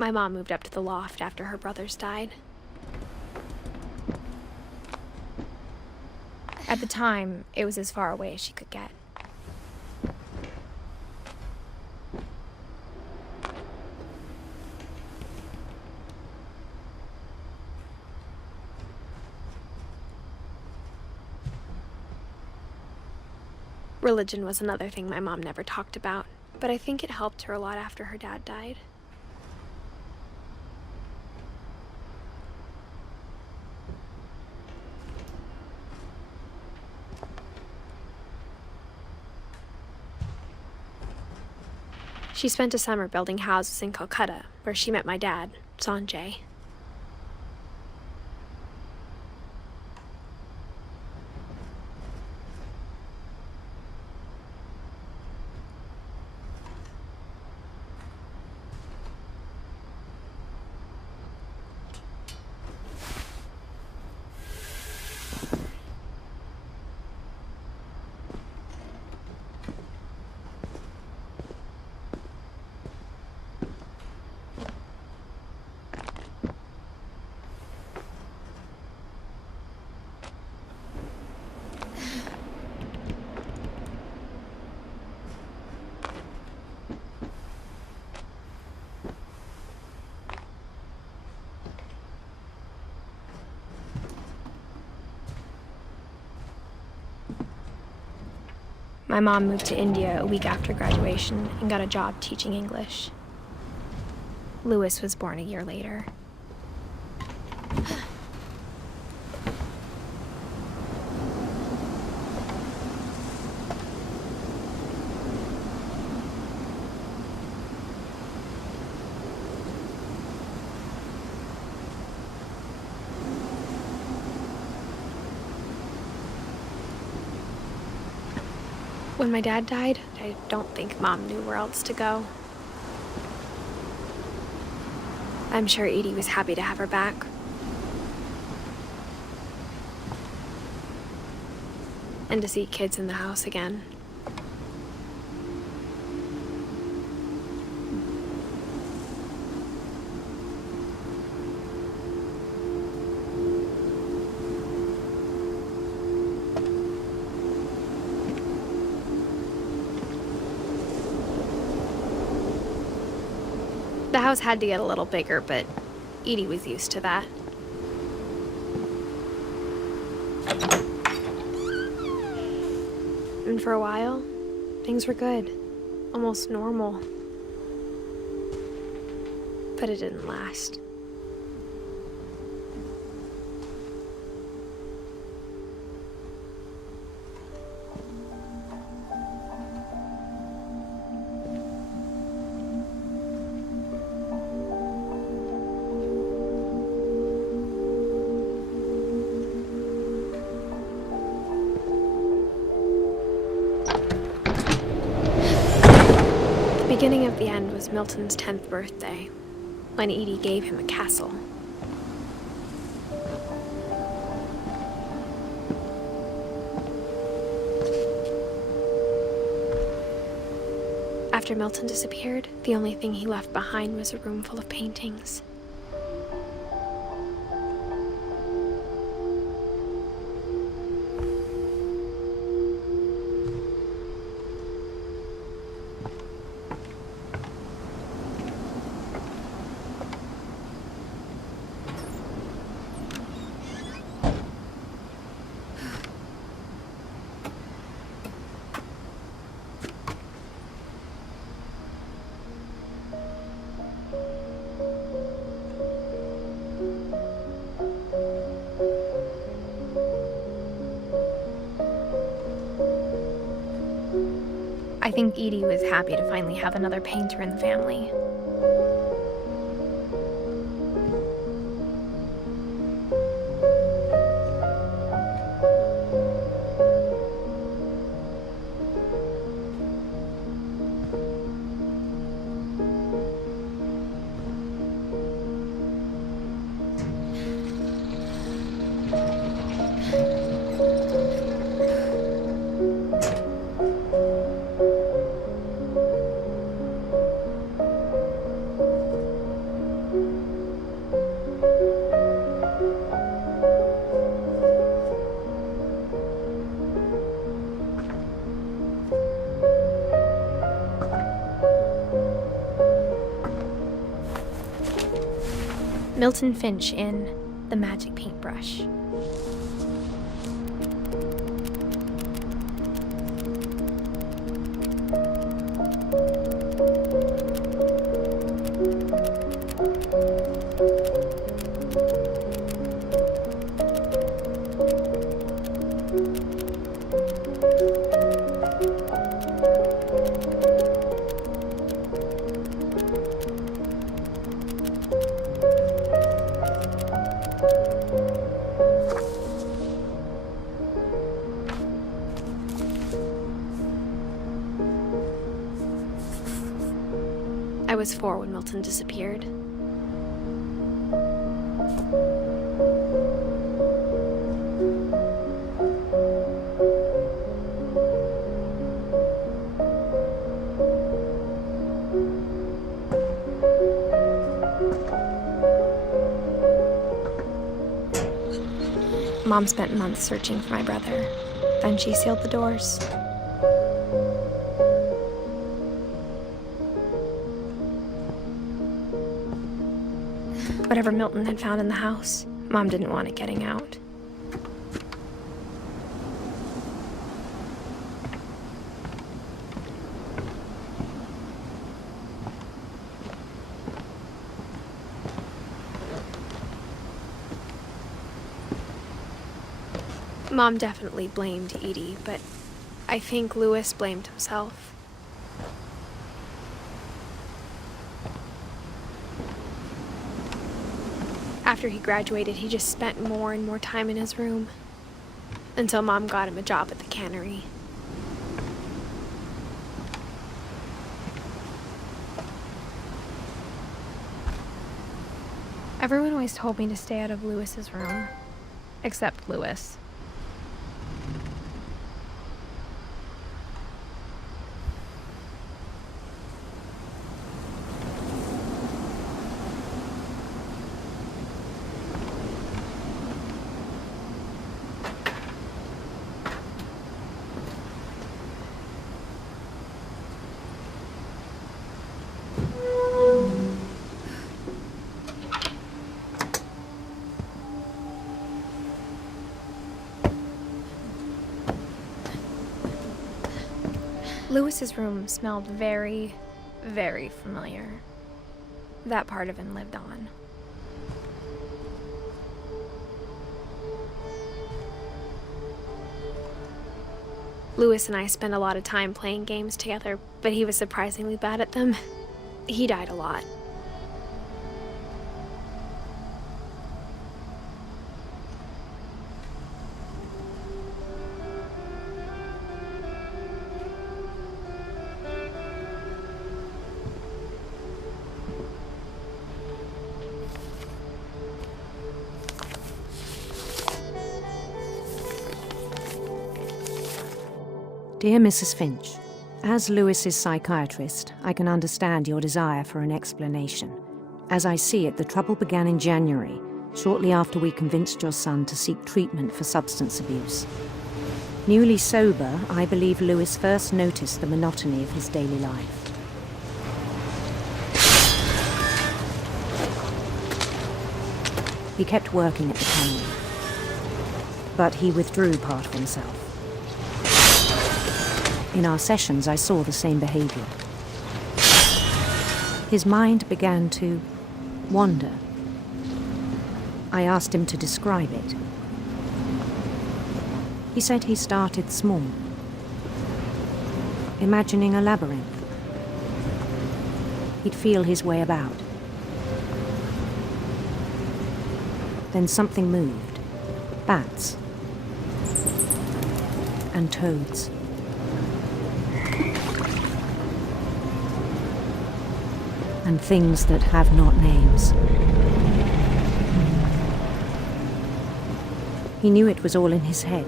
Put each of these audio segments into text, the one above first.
My mom moved up to the loft after her brothers died. At the time, it was as far away as she could get. Religion was another thing my mom never talked about, but I think it helped her a lot after her dad died. She spent a summer building houses in Calcutta, where she met my dad, Sanjay. My mom moved to India a week after graduation and got a job teaching English. Louis was born a year later. When my dad died, I don't think Mom knew where else to go. I'm sure Edie was happy to have her back. And to see kids in the house again. The house had to get a little bigger, but Edie was used to that. And for a while, things were good, almost normal. But it didn't last. The beginning of the end was Milton's 10th birthday, when Edie gave him a castle. After Milton disappeared, the only thing he left behind was a room full of paintings. I think Edie was happy to finally have another painter in the family. Milton Finch in The Magic Paintbrush. I was 4 when Milton disappeared. Mom spent months searching for my brother. Then she sealed the doors. Whatever Milton had found in the house, Mom didn't want it getting out. Mom definitely blamed Edie, but I think Lewis blamed himself. After he graduated, he just spent more and more time in his room, until Mom got him a job at the cannery. Everyone always told me to stay out of Lewis's room, except Lewis. Lewis's room smelled very, very familiar. That part of him lived on. Lewis and I spent a lot of time playing games together, but he was surprisingly bad at them. He died a lot. Dear Mrs. Finch, as Lewis's psychiatrist, I can understand your desire for an explanation. As I see it, the trouble began in January, shortly after we convinced your son to seek treatment for substance abuse. Newly sober, I believe Lewis first noticed the monotony of his daily life. He kept working at the cannery, but he withdrew part of himself. In our sessions, I saw the same behavior. His mind began to wander. I asked him to describe it. He said he started small, imagining a labyrinth. He'd feel his way about. Then something moved. Bats. And toads. And things that have not names. He knew it was all in his head.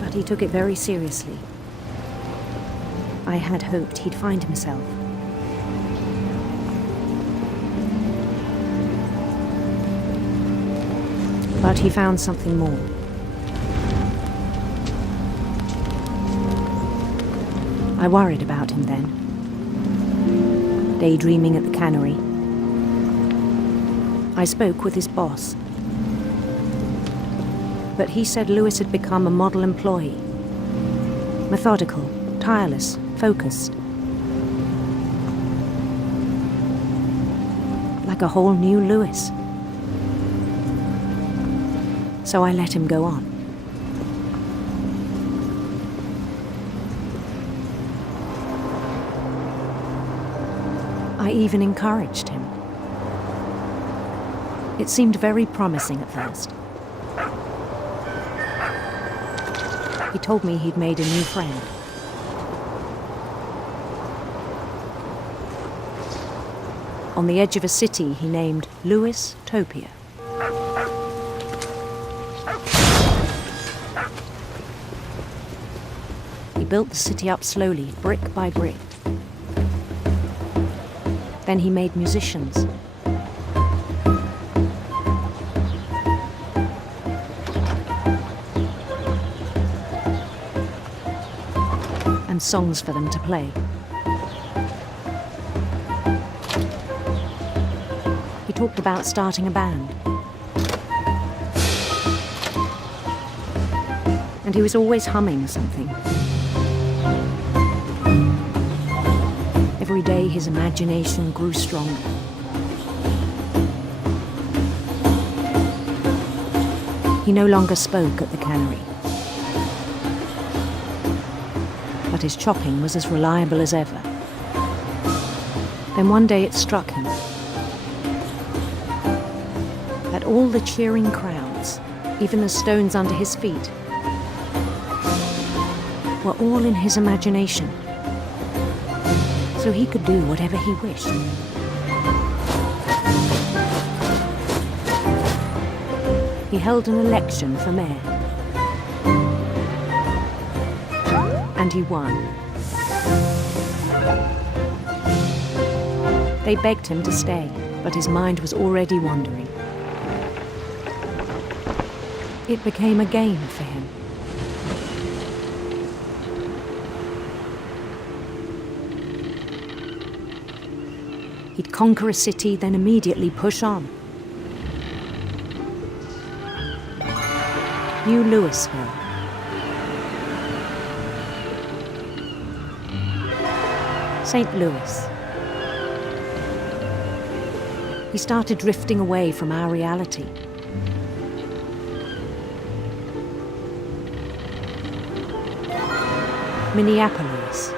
But he took it very seriously. I had hoped he'd find himself. But he found something more. I worried about him then. Daydreaming at the cannery, I spoke with his boss. But he said Lewis had become a model employee. Methodical, tireless, focused. Like a whole new Lewis. So I let him go on. I even encouraged him. It seemed very promising at first. He told me he'd made a new friend. On the edge of a city he named Lewis Topia. He built the city up slowly, brick by brick. Then he made musicians. And songs for them to play. He talked about starting a band. And he was always humming something. Every day his imagination grew stronger. He no longer spoke at the cannery. But his chopping was as reliable as ever. Then one day it struck him that all the cheering crowds, even the stones under his feet, were all in his imagination. So he could do whatever he wished. He held an election for mayor. And he won. They begged him to stay, but his mind was already wandering. It became a game for him. He'd conquer a city, then immediately push on. New Louisville. St. Louis. He started drifting away from our reality. Minneapolis,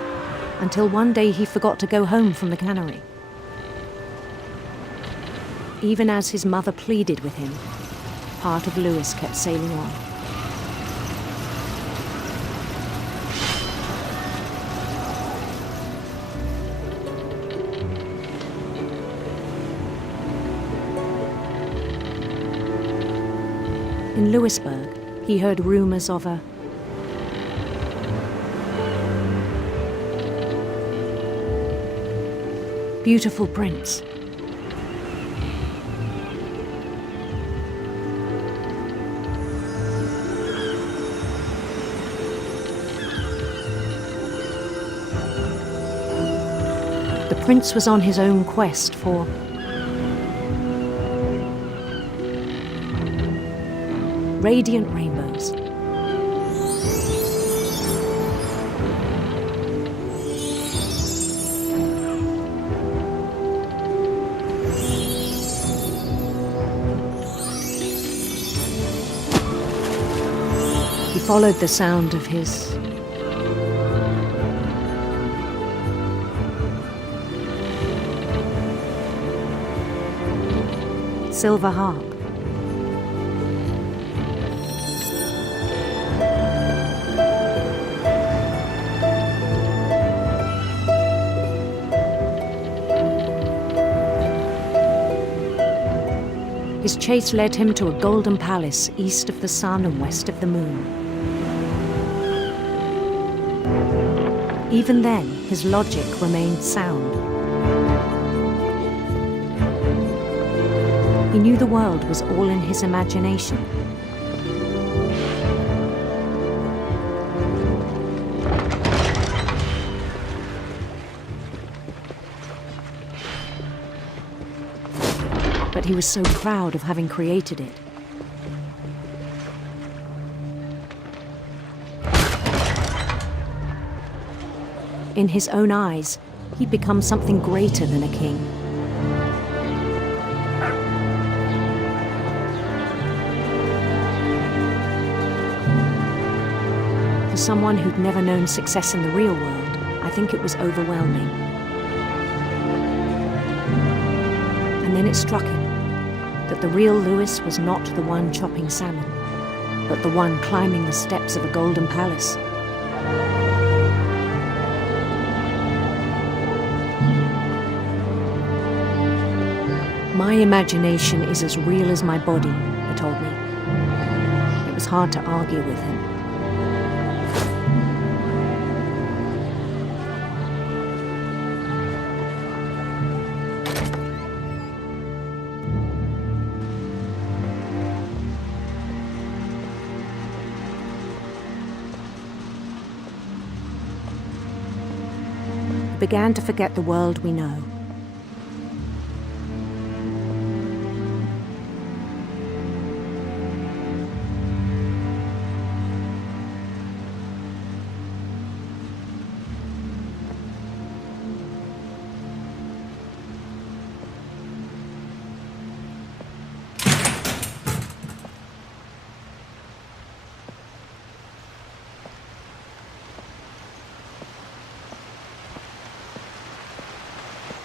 until one day he forgot to go home from the cannery. Even as his mother pleaded with him, part of Lewis kept sailing on. In Lewisburg, he heard rumors of a beautiful prince. The prince was on his own quest for radiant rainbows. He followed the sound of his silver harp. His chase led him to a golden palace east of the sun and west of the moon. Even then, his logic remained sound. He knew the world was all in his imagination. but he was so proud of having created it. In his own eyes, he'd become something greater than a king. For someone who'd never known success in the real world, I think it was overwhelming. And then it struck him that the real Lewis was not the one chopping salmon, but the one climbing the steps of a golden palace. My imagination is as real as my body, he told me. It was hard to argue with him. We began to forget the world we know.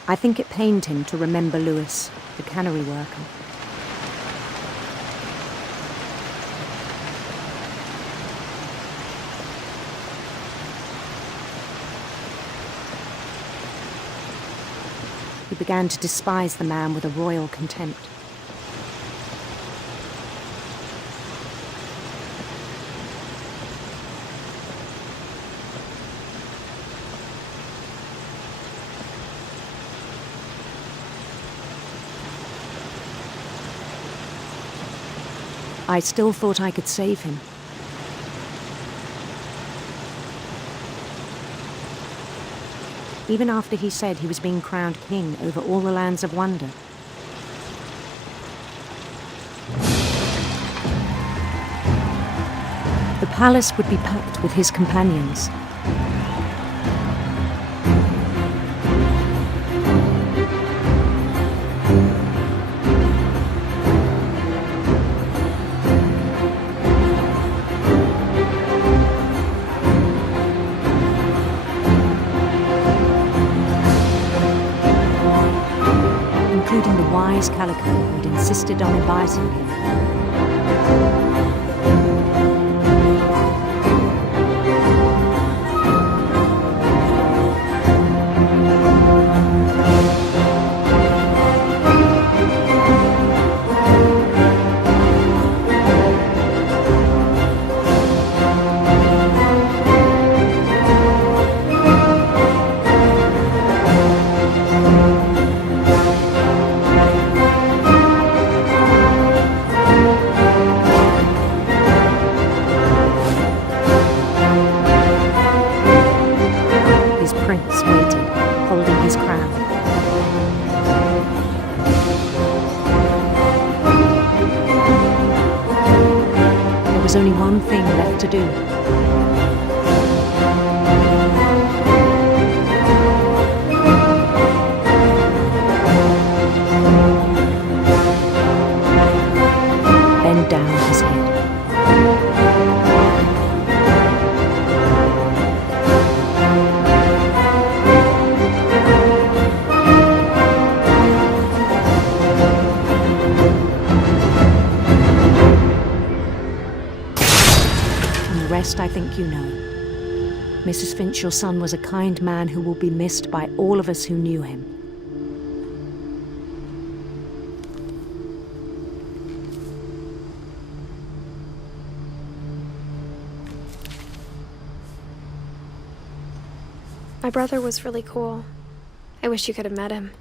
I think it pained him to remember Lewis, the cannery worker. He began to despise the man with a royal contempt. I still thought I could save him. Even after he said he was being crowned king over all the lands of wonder. The palace would be packed with his companions. Including the wise Calico who'd insisted on inviting him. Prince waited, holding his crown. There was only one thing left to do. Bend down his head. I think you know. Mrs. Finch, your son was a kind man who will be missed by all of us who knew him. My brother was really cool. I wish you could have met him.